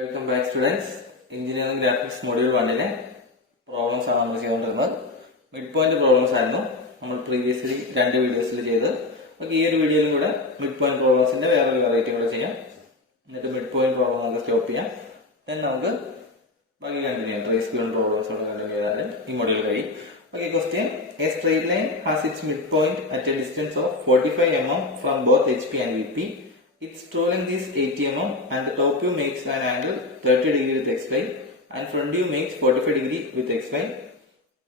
Welcome back students. Engineering graphics module 1 problems ആണ് നമ്മൾ ചെയ്തുകൊണ്ടിരുന്നത്. മിഡ് പോയിന്റ് പ്രോബ്ലംസ് ആയിരുന്നു നമ്മൾ പ്രീവിയസ്ലി 2 വീഡിയോസിൽ ചെയ്ത്. നമുക്ക് ഈ ഒരു വീഡിയോയിലും കൂടെ മിഡ് പോയിന്റ് പ്രോബ്ലംസിന്റെ വേറൊരു വെറൈറ്റി കൂടെ ചെയ്യാം. എന്നിട്ട് മിഡ് പോയിന്റ് പ്രോബ്ലം നമുക്ക് സ്റ്റോപ്പ് ചെയ്യാം. ദെൻ നമുക്ക് ബാക്കി കണ്ടിന്യൂ ചെയ്യാം. ട്രേസ് ഗിവൺ പ്രോബ്ലംസ് കണ്ടിന്യൂ ചെയ്താൽ ഈ മൊഡ്യൂൾ കഴിയും. Okay, question. A straight line has its midpoint at a distance of 45 mm from both HP and VP. Its true length is 80 mm and the top view makes an angle 30 degree with XY and front view makes 45 degree with XY.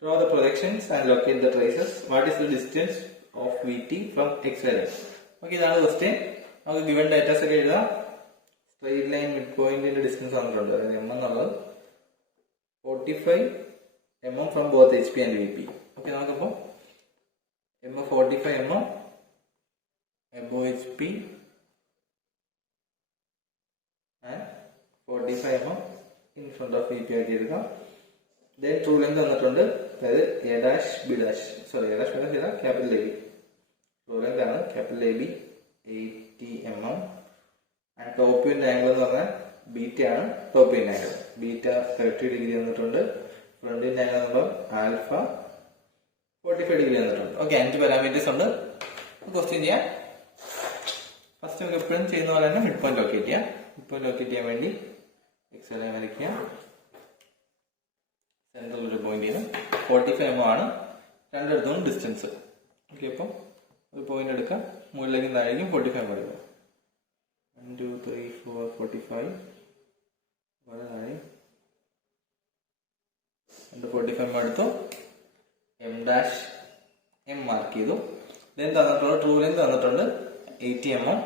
Draw the projections and locate the traces. What is the distance of VT from XY line? Okay, that's the question. Now given data set is straight line midpoint in the distance on the mm 45 mm from both HP and VP. Okay, now m 45 mm above HP and 45 mm in front of VP. Then true length തന്നിട്ടുണ്ട്. അതായത് A dash B dash A dash B dash capital AB. True length ആണ് capital AB 80 mm and top view angle എന്ന് പറഞ്ഞാൽ beta ആണ്. top view angle beta 30 degree തന്നിട്ടുണ്ട്. Front angle alpha 45 degree തന്നിട്ടുണ്ട്. Okay, 5 parameters ഉണ്ട്. Question ചെയ്യാം. First നമുക്ക് എപ്പോഴും ചെയ്യുന്ന പോലെ തന്നെ മിഡ് പോയിന്റ് ലൊക്കേറ്റ് ചെയ്യാം. മിഡ് പോയിന്റ് ലൊക്കേറ്റ് ചെയ്യാൻ വേണ്ടി എക്സ് ലൈൻ വരയ്ക്കുക. സെൻട്രൽ ഒരു പോയിന്റ് ചെയ്യുന്നു. 45 mm ആണ് രണ്ടിടത്തും ഡിസ്റ്റൻസ്. ഓക്കെ, അപ്പം ഒരു പോയിന്റ് എടുക്കാം. മുകളിലേക്കും താഴേക്കും 45 mm എടുക്കാം. 1 2 3 4 45 താഴെ 45 എടുത്തു. എം ഡാഷ് എം മാർക്ക് ചെയ്തു. ദെൻ തന്നിട്ടുള്ള ട്രൂ ലെങ്ത് തന്നിട്ടുണ്ട് 80 mm.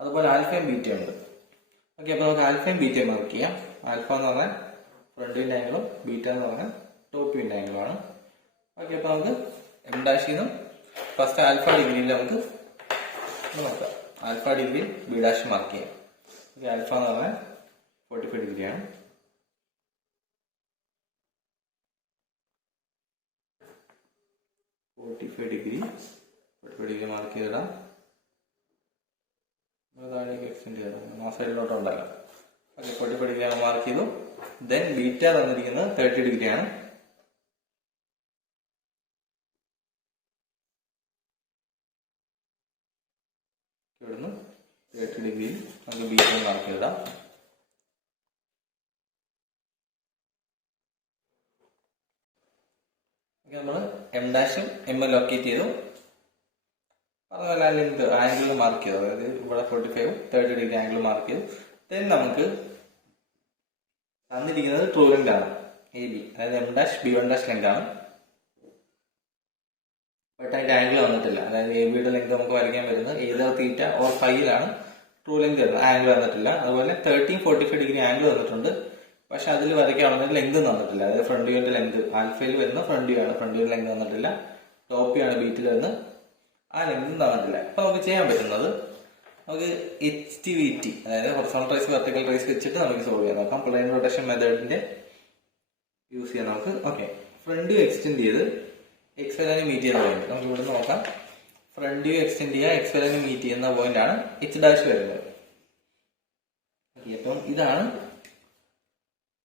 അതുപോലെ ആൽഫയും ബീറ്റയും ഉണ്ട്. ഓക്കെ, അപ്പൊ നമുക്ക് ആൽഫയും ബീറ്റയും മാർക്ക് ചെയ്യാം. ആൽഫ എന്ന് പറഞ്ഞാൽ ഫ്രണ്ട് വിൻഡ് ആംഗിളും ബീറ്റ എന്ന് പറഞ്ഞാൽ ടോപ്പ് വിൻഡ് ആംഗിളും ആണ്. ഓക്കെ, അപ്പൊ നമുക്ക് എം ഡാഷിൽ നിന്നും ഫസ്റ്റ് ആൽഫ ഡിഗ്രിയിൽ നമുക്ക് നോക്കാം. Alpha degree B dash mark ചെയ്യാം. ഓക്കെ, ആൽഫ എന്ന് പറഞ്ഞാൽ 45 ഡിഗ്രിയാണ്. ഡിഗ്രി മാർക്ക് ചെയ്തിടാം. താഴേക്ക് എക്സ്റ്റെൻഡ് ചെയ്തിടാം. ആ സൈഡിലോട്ട് ഉണ്ടാക്കാം. ഓക്കെ, 45 ഡിഗ്രിയാണ് മാർക്ക് ചെയ്തു. ദെൻ ബീറ്റ തന്നിരിക്കുന്നത് 30 ഡിഗ്രിയാണ്. ഇവിടുന്ന് 30 ഡിഗ്രിയിൽ നമുക്ക് ബീറ്റ മാർക്ക് ചെയ്തിടാം. നമ്മൾ എം ഡാഷും എം ലൊക്കേറ്റ് ചെയ്തു. അതുപോലെ ലെങ്ത് ആംഗിൾ മാർക്ക് ചെയ്തു. അതായത് ഇവിടെ 45 30 ഡിഗ്രി ആംഗിൾ മാർക്ക് ചെയ്തു. ദെൻ നമുക്ക് തന്നിരിക്കുന്നത് ട്രൂ ലെങ്ത് ആണ് എ ബി. അതായത് M dash B1 dash length ആണ്. ബട്ട് അതിന്റെ ആംഗിൾ വന്നിട്ടില്ല. അതായത് എ ബിയുടെ ലെങ്ത് നമുക്ക് വരയ്ക്കാൻ വരുന്നത് ഏതർ തീറ്റ ഓർ ഫൈയിലാണ് ട്രൂ ലെങ്ത് വരുന്നത്. ആംഗിൾ വന്നിട്ടില്ല. അതുപോലെ 45 ഡിഗ്രി ആംഗിൾ വന്നിട്ടുണ്ട്. പക്ഷെ അതിൽ വരയ്ക്കാവുന്ന ലെങ്ത് തന്നിട്ടില്ല. അതായത് ഫ്രണ്ട് വ്യൂവിന്റെ ലെങ്ത് ആൽഫയിൽ വരുന്ന ഫ്രണ്ട് വ്യൂ ആണ്. ഫ്രണ്ട് വ്യൂ ലെങ്ത് തന്നിട്ടില്ല. ടോപ്പ് വ്യൂ ആണ് ബീറ്റിൽ വരുന്നത്. ആ ലെങ്ത് തന്നിട്ടില്ല. അപ്പൊ നമുക്ക് ചെയ്യാൻ പറ്റുന്നത് നമുക്ക് HTVT അതായത് ഹൊറിസോണ്ടൽ ട്രേസ് വെർട്ടിക്കൽ ട്രേസ് വെച്ചിട്ട് നമുക്ക് സോൾവ് ചെയ്യാൻ നോക്കാം. പ്ലെയിൻ റൊട്ടേഷൻ മെത്തേഡിന്റെ യൂസ് ചെയ്യാൻ നമുക്ക്. ഓക്കെ, ഫ്രണ്ട് വ്യൂ എക്സ്റ്റെൻഡ് ചെയ്ത് എക്സ് ലൈനെ മീറ്റ് ചെയ്യുന്ന പോയിന്റ് നമുക്ക് ഇവിടെ നോക്കാം. ഫ്രണ്ട് വ്യൂ എക്സ്റ്റെൻഡ് ചെയ്യുക എക്സ് ലൈനെ മീറ്റ് ചെയ്യുന്ന പോയിന്റ് ആണ് H ഡാഷ് വരുന്നത്. അപ്പം ഇതാണ്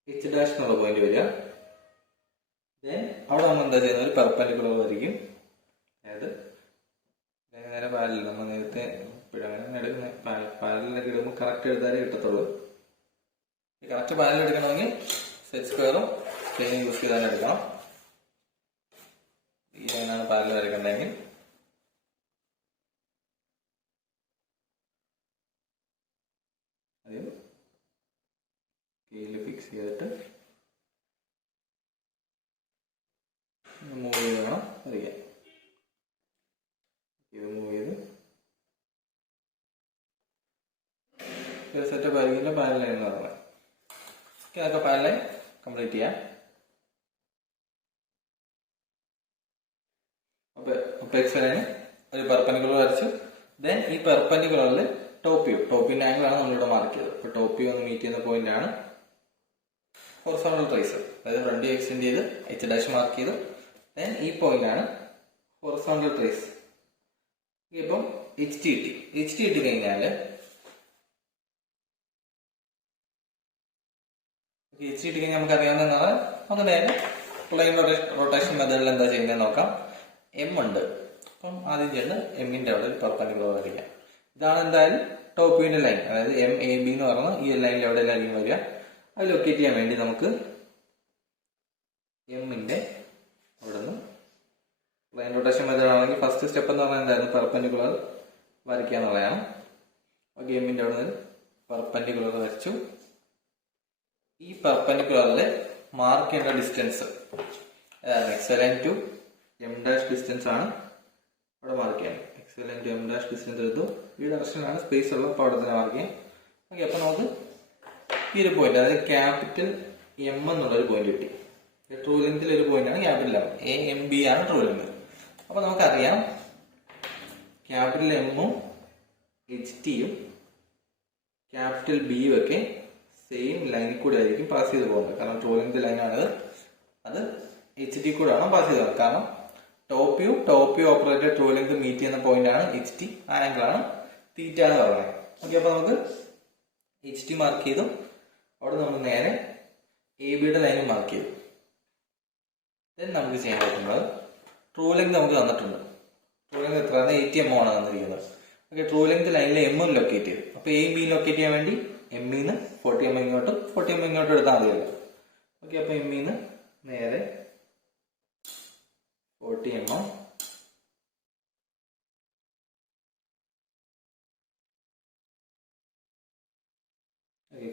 H ഡാഷ് എന്നുള്ള പോയിന്റ് വരിക. ദെൻ അവിടെ നമ്മൾ എന്താ ചെയ്യുന്നത്, ഒരു പെർപെൻഡിക്കുലർ വരയ്ക്കും. അതായത് നേരെ പാരലൽ നമ്മൾ നേരത്തെ പാരലൊക്കെ ഇടുമ്പോൾ കറക്റ്റ് എടുത്താലേ കിട്ടത്തുള്ളൂ. ഈ കറക്റ്റ് പാരലൽ എടുക്കണമെങ്കിൽ സെറ്റ് സ്ക്വയറും സ്കെയിലും യൂസ് ചെയ്താൽ എടുക്കണം. ഈ ലൈനാണ് പാരലൽ വരയ്ക്കണ്ടെങ്കിൽ അത് സ്കെയിലിൽ ഫിക്സ് ചെയ്തിട്ട് മൂവ് ചെയ്ത് വേണം വരയ്ക്കാൻ. ഇത് മൂവ് ചെയ്ത് സെറ്റപ്പ് ആയിരിക്കില്ല പാരലൽ ലൈൻ എന്ന് പറഞ്ഞത്. അതൊക്കെ പാരലൽ ലൈൻ കംപ്ലീറ്റ് ചെയ്യാം. അപ്പൊ എക്സ് ലൈന് ഒരു പെർപെൻഡിക്കുലർ വരച്ചു. ദെൻ ഈ പെർപെൻഡിക്കുലറിൽ ടോപ്പ് വ്യൂന്റെ ആംഗിൾ ആണ് നമ്മളിവിടെ മാർക്ക് ചെയ്തത്. അപ്പൊ ടോപ്പ് വ്യൂ മീറ്റ് ചെയ്യുന്ന പോയിന്റ് ആണ് ഹൊറിസോണ്ടൽ ട്രേസ്. അതായത് ഫ്രണ്ട് വ്യൂ എക്സ്റ്റെൻഡ് ചെയ്ത് H ഡാഷ് മാർക്ക് ചെയ്തു. ദെൻ ഈ പോയിന്റ് ആണ് ഹൊറിസോണ്ടൽ ട്രേസ്. ഇപ്പം HT കിട്ടി കഴിഞ്ഞാല് എച്ച് ഡി ഇട്ടിങ്ങനെ നമുക്ക് അറിയാവുന്നതാണ്. നമുക്ക് നേരെ പ്ലെയിൻ റൊട്ടേഷൻ മെത്തേഡിൽ എന്താ ചെയ്യുന്നത് നോക്കാം. എം ഉണ്ട്. അപ്പം ആദ്യം ചെയ്യുന്നത് എമ്മിന്റെ അവിടെ ഒരു പെർപെൻഡിക്കുലർ വരയ്ക്കാം. ഇതാണ് എന്തായാലും ടോപ്പ് വ്യൂവിന്റെ ലൈൻ. അതായത് എം എ ബി എന്ന് പറഞ്ഞാൽ ഈ ലൈനിൽ എവിടെയെല്ലാം വരിക. അത് ലൊക്കേറ്റ് ചെയ്യാൻ വേണ്ടി നമുക്ക് എമ്മിന്റെ അവിടെ നിന്ന് പ്ലെയിൻ റൊട്ടേഷൻ മെത്തേഡ് ആണെങ്കിൽ ഫസ്റ്റ് സ്റ്റെപ്പ് എന്ന് പറഞ്ഞാൽ എന്തായിരുന്നു, പെർപെൻഡിക്കുലർ വരയ്ക്കുക എന്നുള്ളതാണ്. ഓക്കെ, എമ്മിന്റെ അവിടെ നിന്ന് പെർപെൻഡിക്കുലർ വരച്ചു. ഈ പെർപെൻഡിക്കുലറിൽ മാർക്ക് ചെയ്യേണ്ട distance X line to M dash distance ആണ് അവിടെ മാർക്ക് ചെയ്യാൻ. X line to M dash distance എടുത്തു. ഈ ഡയറക്ഷനിലാണ് സ്പേസ് ഉള്ളത്, അപ്പോൾ അവിടെ തന്നെ മാർക്ക് ചെയ്യാം. ഓക്കെ, അപ്പൊ നമുക്ക് ഈ ഒരു പോയിന്റ്, അതായത് ക്യാപിറ്റൽ എം എന്നുള്ളൊരു പോയിന്റ് കിട്ടി. ട്രൂ ലെങ്ത്തിൽ ഒരു പോയിന്റ് ആണ് capital M. A M B ആണ് ട്രൂ ലെങ്ത്. അപ്പൊ നമുക്കറിയാം ക്യാപിറ്റൽ എമ്മും എച്ച് ടിയും ക്യാപിറ്റൽ ബിയും ഒക്കെ സെയിം ലൈനിൽ കൂടെ ആയിരിക്കും പാസ് ചെയ്ത് പോകുന്നത്. കാരണം ട്രൂ ലെങ്ത് ലൈനാണത്. അത് എച്ച് ഡി കൂടെ ആണ് പാസ് ചെയ്തത്. കാരണം top view operated true length meet ചെയ്യുന്ന പോയിന്റ് ആണ് എച്ച് ടി. ആ ആംഗിൾ ആണ് തീറ്റ എന്ന് പറയുന്നത്. ഓക്കെ, അപ്പൊ നമുക്ക് എച്ച് ടി മാർക്ക് ചെയ്തു. അവിടെ നമ്മൾ നേരെ എ ബിയുടെ ലൈനും മാർക്ക് ചെയ്തു. ദെൻ നമുക്ക് ചെയ്യാൻ പറ്റുന്നത് ട്രൂ ലെങ്ത് നമുക്ക് തന്നിട്ടുണ്ട്. ട്രൂ ലെങ്ത് എത്രയാണ്? 80 mm ആണ് തന്നിരിക്കുന്നത്. ഓക്കെ, ട്രൂ ലെങ്ത് ലൈനിൽ എമ്മും ലൊക്കേറ്റ് ചെയ്തു. അപ്പൊ എയും ബിയും ലൊക്കേറ്റ് ചെയ്യാൻ വേണ്ടി എമ്മിന്ന് 40 mm ഇങ്ങോട്ടും 40 mm ഇങ്ങോട്ടും എടുത്താൽ മതിയല്ലോ. ഓക്കെ, അപ്പൊ എമ്മിന്ന് നേരെ 40 mm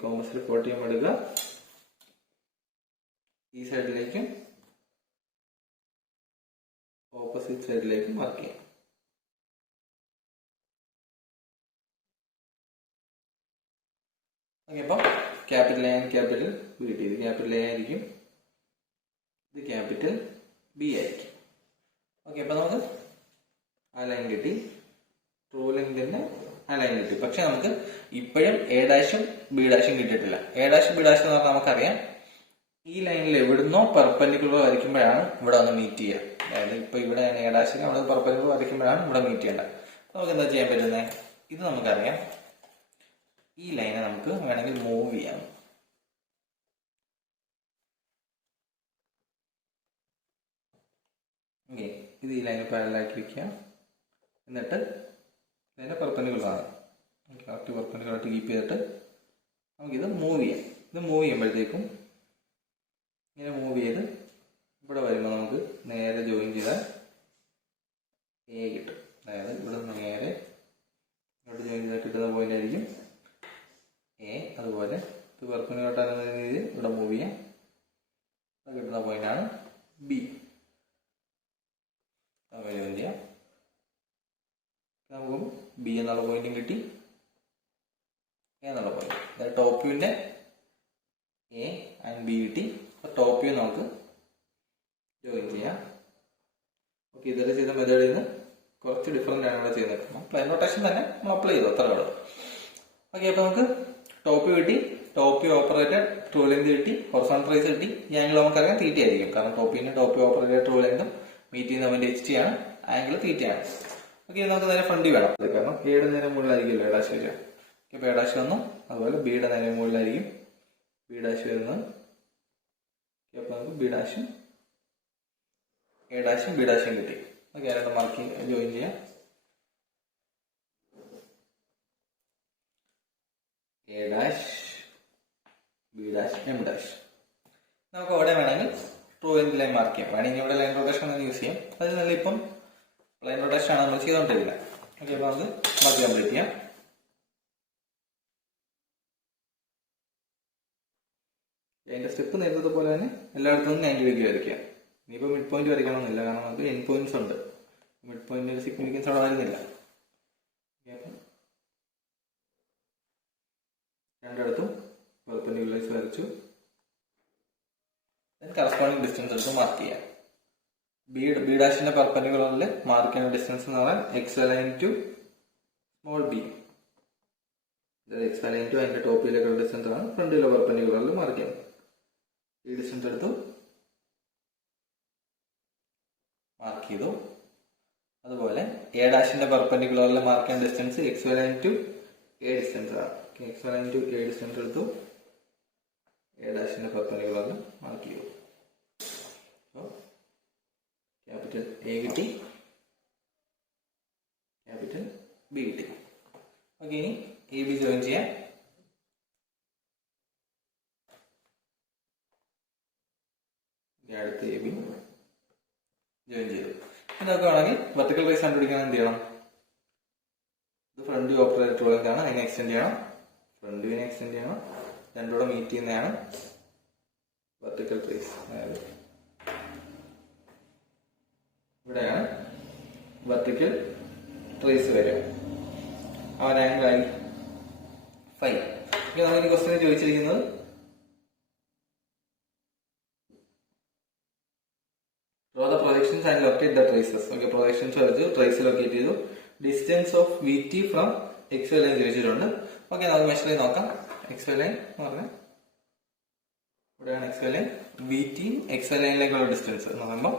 കോമ്പസിൽ 40 mm എടുക്കുക. ഈ സൈഡിലേക്കും ഓപ്പോസിറ്റ് സൈഡിലേക്കും മാർക്ക് ചെയ്യാം. ഓക്കെ, അപ്പം capital A and capital B കിട്ടി. ഇത് ക്യാപിറ്റൽ എ ആയിരിക്കും, ഇത് ക്യാപിറ്റൽ ബി ആയിരിക്കും. ഓക്കെ, അപ്പൊ നമുക്ക് ആ ലൈൻ കിട്ടി. ട്രൂ ലെങ്തിന്റെ ആ ലൈൻ കിട്ടി. പക്ഷെ നമുക്ക് ഇപ്പോഴും എ ഡാഷും ബി ഡാഷും കിട്ടിയിട്ടില്ല. എ ഡാഷ് ബി ഡാഷ് എന്ന് പറഞ്ഞാൽ നമുക്കറിയാം ഈ ലൈനിൽ എവിടുന്നോ പെർപെൻഡിക്കുലർ വരയ്ക്കുമ്പോഴാണ് ഇവിടെ ഒന്ന് മീറ്റ് ചെയ്യുക. അതായത് ഇപ്പൊ ഇവിടെ എ ഡാഷിന് അവിടെ പെർപെൻഡിക്കുലർ വരയ്ക്കുമ്പോഴാണ് ഇവിടെ മീറ്റ് ചെയ്യേണ്ടത്. നമുക്ക് എന്താ ചെയ്യാൻ പറ്റുന്നത്? ഇത് നമുക്കറിയാം. ഈ ലൈനെ നമുക്ക് വേണമെങ്കിൽ മൂവ് ചെയ്യാം. ഓക്കെ, ഇത് ഈ ലൈനിൽ പാരലാക്കി വെക്കുക. എന്നിട്ട് അതിന്റെ പെർപെൻഡിക്കുലർ ആണ് കറക്റ്റ് പെർപെൻഡിക്കുലർ ആയിട്ട് കീപ്പ് ചെയ്തിട്ട് നമുക്കിത് മൂവ് ചെയ്യാം. ഇത് മൂവ് ചെയ്യുമ്പോഴത്തേക്കും ഇങ്ങനെ മൂവ് ചെയ്ത് ഇവിടെ വരുമ്പോൾ നമുക്ക് നേരെ ജോയിൻ ചെയ്താൽ എ കിട്ടും. അതായത് ഇവിടെ നേരെ ഇങ്ങോട്ട് ജോയിൻ ചെയ്താൽ കിട്ടുന്ന പോയിന്റ് ആയിരിക്കും എ. അതുപോലെ ഇത് പെർപെൻഡിക്കുലർ രീതിയിൽ ഇവിടെ മൂവ് ചെയ്യാം. കിട്ടുന്ന പോയിന്റാണ് ബി. ജോയിൻ ചെയ്യാം. നമുക്ക് ബി എന്നുള്ള പോയിന്റും കിട്ടി, എ എന്നുള്ള പോയിന്റ്. അതായത് ടോപ്പ് വ്യൂവിന്റെ എ ആൻഡ് ബി കിട്ടി. ടോപ്പ് വ്യൂ നമുക്ക് ജോയിൻ ചെയ്യാം. ഓക്കെ, ഇതുവരെ ചെയ്ത മെത്തേഡിൽ നിന്ന് കുറച്ച് ഡിഫറെന്റ് ആണ് ഇവിടെ ചെയ്യുന്നത്. പ്ലെയിൻ റൊട്ടേഷൻ തന്നെ നമ്മൾ അപ്ലൈ ചെയ്തു, അത്ര ഉള്ളൂ. ഓക്കെ, അപ്പൊ നമുക്ക് ടോപ്പ് വ്യൂ കിട്ടി, top view operated true length കിട്ടി, ഹൊറിസോണ്ടൽ ട്രേസ് കിട്ടി. ഈ ആംഗിൾ നമുക്കറിയാം തീറ്റ ആയിരിക്കും. കാരണം ടോപ്പ് വ്യൂ ഓപ്പറേറ്റഡ് ട്രൂ ലെങ്തും മീറ്റ് ചെയ്യുന്ന പോയിന്റ് എച്ച് ടി ആണ്, ആംഗിൾ തീറ്റയാണ്. ഓക്കെ, നമുക്ക് നേരെ ഫ്രണ്ട് വേണം. കാരണം എയുടെ നേരെ മുകളിലായിരിക്കുമല്ലോ എ ഡാഷ് വരിക. ഇപ്പൊ എ ഡാഷ് വന്നു. അതുപോലെ ബിയുടെ നേരെ മുകളിലായിരിക്കും ബി ഡാഷ് വരുന്നത്. അപ്പൊ നമുക്ക് ബി ഡാഷും എ ഡാഷും ബി ഡാഷും കിട്ടി. ഓക്കെ, രണ്ട് മാർക്കിംഗ് ജോയിൻ ചെയ്യാം. A dash B dash M dash. നമുക്ക് അവിടെ വേണമെങ്കിൽ ട്രൂ ലെങ്ത് ലൈൻ മാർക്ക് ചെയ്യാം. വേണമെങ്കിൽ ഇവിടെ ലൈൻ റൊട്ടേഷൻ യൂസ് ചെയ്യാം. അത് നല്ല ഇപ്പം പ്ലെയിൻ റൊട്ടേഷൻ ആണ് നമ്മൾ ചെയ്തുകൊണ്ടിരിക്കുന്നത്. ഓക്കെ, അപ്പൊ നമുക്ക് മാർക്ക് കംപ്ലീറ്റ് ചെയ്യാം. അതിന്റെ സ്റ്റെപ്പ് നേരത്തെ പോലെ തന്നെ എല്ലായിടത്തും 90 ഡിഗ്രി വരയ്ക്കുക. ഇനിയിപ്പോൾ മിഡ് പോയിന്റ് വരയ്ക്കണമെന്നില്ല. കാരണം നമുക്ക് എൻഡ് പോയിന്റ്സ് ഉണ്ട്. മിഡ് പോയിന്റ് ഒരു സിഗ്നിഫിക്കൻസ് അവിടെ വരുന്നില്ല. രണ്ടിടത്തും പെർപെൻഡിക്കുലർ വരച്ചു. കറസ്പോണ്ടിങ് ഡിസ്റ്റൻസ് എടുത്ത് മാർക്ക് ചെയ്യാം. ബി ഡാഷിന്റെ പെർപെൻഡിക്കുലറിൽ മാർക്ക് ചെയ്യുന്ന ഡിസ്റ്റൻസ് എന്ന് പറഞ്ഞാൽ X line to small B. X line to അതിന്റെ ടോപ്പിലേക്കുള്ള ഡിസ്റ്റൻസ് ആണ് ഫ്രണ്ടിലെ പെർപെൻഡിക്കുലറിൽ മാർക്ക് ചെയ്യുന്നത്. ഈ ഡിസ്റ്റൻസ് എടുത്തു മാർക്ക് ചെയ്തു. അതുപോലെ എ ഡാഷിന്റെ പെർപെൻഡിക്കുലറിൽ മാർക്ക് ചെയ്യുന്ന distance X line to A distance ആണ്. X line to A distance എടുത്തു. എ ഡാഷിന്റെ പെർപെൻഡിക്കുലർ മാർക്ക് ചെയ്തു. അപ്പോൾ ക്യാപിറ്റൽ എ കിട്ടി, ക്യാപിറ്റൽ ബി കിട്ടി. ഓക്കെ, ഇനി എ ബി ജോയിൻ ചെയ്യാം. അടുത്ത് എ ബി ജോയിൻ ചെയ്തു. ഇനി നമുക്ക് വേണമെങ്കിൽ വെർട്ടിക്കൽ റേസ് കണ്ടുപിടിക്കാൻ എന്ത് ചെയ്യണം? ഇത് ഫ്രണ്ട് വ്യൂ ഓപ്പറേറ്റർ ആണ്, അതിനെ എക്സ്റ്റെൻഡ് ചെയ്യണം. ഫ്രണ്ട് വ്യൂവിനെ എക്സ്റ്റെൻഡ് ചെയ്യണം. രണ്ടുകൂടെ മീറ്റ് ചെയ്യുന്നതാണ് വെർട്ടിക്കൽ ട്രേസ്. അതായത് ഇവിടെയാണ് വെർട്ടിക്കൽ ട്രേസ് വരിക. ആ ഒരു ആംഗിൾ ആയി 5. നമുക്ക് ഈ ക്വസ്റ്റ്യൻ ചോദിച്ചിരിക്കുന്നത് draw the projections and locate the traces. Okay, projections വരച്ചു, ട്രേസ് ലൊക്കേറ്റ് ചെയ്തു. Distance of V T from X Y line ചോദിച്ചിട്ടുണ്ട്. ഓക്കെ, നമുക്ക് മെഷർ ചെയ്ത് നോക്കാം. എക്സ് വൈ ലൈൻ എന്ന് പറഞ്ഞാൽ ഇവിടെയാണ് X Y line. V T X Y ലൈനിലേക്കുള്ള ഡിസ്റ്റൻസ് എന്ന് പറയുമ്പോൾ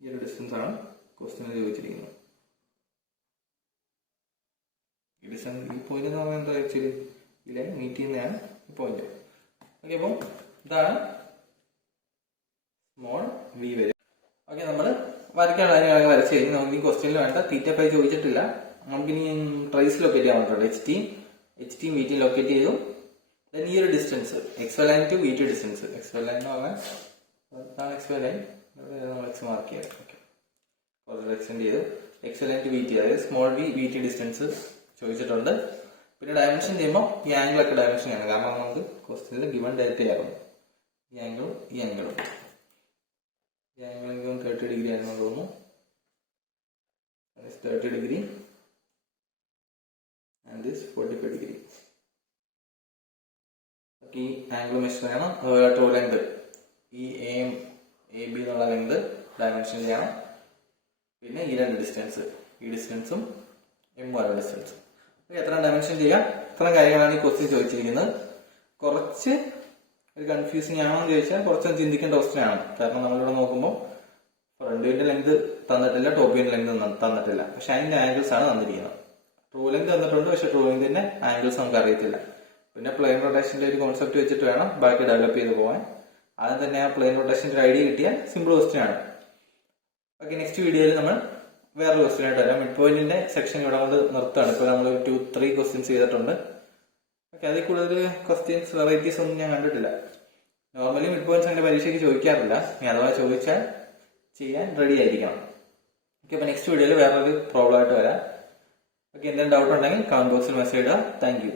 ഈ ഒരു ഡിസ്റ്റൻസ് ആണ് ക്വസ്റ്റ്യനിൽ ചോദിച്ചിരിക്കുന്നത്. ഈ ഡിസ്റ്റൻസ്, ഈ പോയിന്റ് എന്ന് പറഞ്ഞാൽ എന്താ ആക്ച്വലി ഈ ലൈൻ മീറ്റ് ചെയ്യുന്നതാണ് ഈ പോയിന്റ്. ഓക്കെ, അപ്പം ഇതാണ് സ്മോൾ വി വരും. ഓക്കെ, നമ്മൾ വരയ്ക്കാനുള്ള കാര്യങ്ങളൊക്കെ വരച്ച് കഴിഞ്ഞ് നമുക്ക് ഈ ക്വസ്റ്റ്യനിൽ വേണ്ട തീറ്റ ഫൈ ചോദിച്ചിട്ടില്ല. നമുക്കിനി ട്രേസ് ലൊക്കേറ്റ് ചെയ്യാൻ പറ്റുള്ളൂ. എച്ച് ടിയും വി ടിയും ലൊക്കേറ്റ് ചെയ്തു. ദെൻ ഈ ഒരു distance X Y line to V T distance, X Y line എന്ന് പറഞ്ഞാൽ എക്സ് വൈ ലൈൻ നമ്മൾ എക്സ് മാർക്ക് ചെയ്യാം. ഓക്കെ, കുറച്ച് എക്സ്റ്റെൻഡ് ചെയ്തു. X Y line to V T, അതായത് സ്മോൾ വി ടി ഡിസ്റ്റൻസ് ചോദിച്ചിട്ടുണ്ട്. പിന്നെ ഡയമെൻഷൻ ചെയ്യുമ്പോൾ ഈ ആംഗിളൊക്കെ ഡയമെൻഷൻ ചെയ്യണം, കാരണം നമുക്ക് ക്വസ്റ്റ്യനിൽ ഗിവൺ ഡേറ്റയാകും. ഈ ആംഗിളും ഈ ആംഗിളും, ഈ ആംഗിൾ 30 ഡിഗ്രി ആണെന്ന് തോന്നുന്നു. 30 ഡിഗ്രി ആൻഡ് ദിസ് 45 ഡിഗ്രി. ഈ ആംഗിൾ മെഷർ ചെയ്യണം. അതുപോലെ ടോ ലെങ്ത്, ഈ എ ബി എന്നുള്ള ലെങ്ത് ഡയമെൻഷൻ ചെയ്യണം. പിന്നെ ഈ രണ്ട് ഡിസ്റ്റൻസ്, ഈ ഡിസ്റ്റൻസും M1 ഡിസ്റ്റൻസ്. എത്ര ഡയമെൻഷൻ ചെയ്യാം? ഇത്രയും കാര്യങ്ങളാണ് ഈ ക്വസ്റ്റ്യൻ ചോദിച്ചിരിക്കുന്നത്. കുറച്ച് ഒരു കൺഫ്യൂസിങ് ആണോ എന്ന് ചോദിച്ചാൽ കുറച്ച് ചിന്തിക്കേണ്ട ക്വസ്റ്റ്യൻ ആണ്. കാരണം നമ്മളിവിടെ നോക്കുമ്പോൾ ഫ്രണ്ട് വ്യൂവിന്റെ ലെങ്ത് തന്നിട്ടില്ല, ടോപ്പ് വ്യൂവിന്റെ ലെങ്ത് തന്നിട്ടില്ല, പക്ഷെ അതിന്റെ ആംഗിൾസ് ആണ് തന്നിരിക്കുന്നത്. ട്രൂ ലെങ്ത് തന്നിട്ടുണ്ട്, പക്ഷെ ട്രൂ ലെങ്തിന്റെ ആംഗിൾസ് നമുക്ക് അറിയത്തില്ല. പിന്നെ പ്ലെയിൻ റൊട്ടേഷന്റെ ഒരു കോൺസെപ്റ്റ് വെച്ചിട്ട് വേണം ബാക്കി ഡെവലപ്പ് ചെയ്ത് പോകാൻ. ആദ്യം തന്നെ ആ പ്ലെയിൻ റൊട്ടേഷന്റെ ഒരു ഐഡിയ കിട്ടിയാൽ സിമ്പിൾ ക്വസ്റ്റ്യൻ ആണ്. ഓക്കെ, നെക്സ്റ്റ് വീഡിയോയിൽ നമ്മൾ വേറൊരു ക്വസ്റ്റ്യൻ ആയിട്ട് വരാം. മിഡ് പോയിന്റിന്റെ സെക്ഷൻ ഇവിടെ കൊണ്ട് നിർത്തുകയാണ്. ഇപ്പോൾ നമ്മൾ 2-3 ക്വസ്റ്റ്യൻസ് ചെയ്തിട്ടുണ്ട്. ഓക്കെ, അതിൽ കൂടുതൽ ക്വസ്റ്റ്യൻസ് വെറൈറ്റീസ് ഒന്നും ഞാൻ കണ്ടിട്ടില്ല. നോർമലി മിഡ് പോയിന്റ്സ് അങ്ങനെ പരീക്ഷയ്ക്ക് ചോദിക്കാറില്ല. ഇനി അഥവാ ചോദിച്ചാൽ ചെയ്യാൻ റെഡി ആയിരിക്കണം. ഓക്കെ, അപ്പോൾ നെക്സ്റ്റ് വീഡിയോയിൽ വേറൊരു പ്രോബ്ലം ആയിട്ട് വരാം. ഓക്കെ, എന്തെങ്കിലും ഡൗട്ട് ഉണ്ടെങ്കിൽ കമന്റ് ബോക്സിൽ മെസ്സേജ് ഇടുക. Thank you.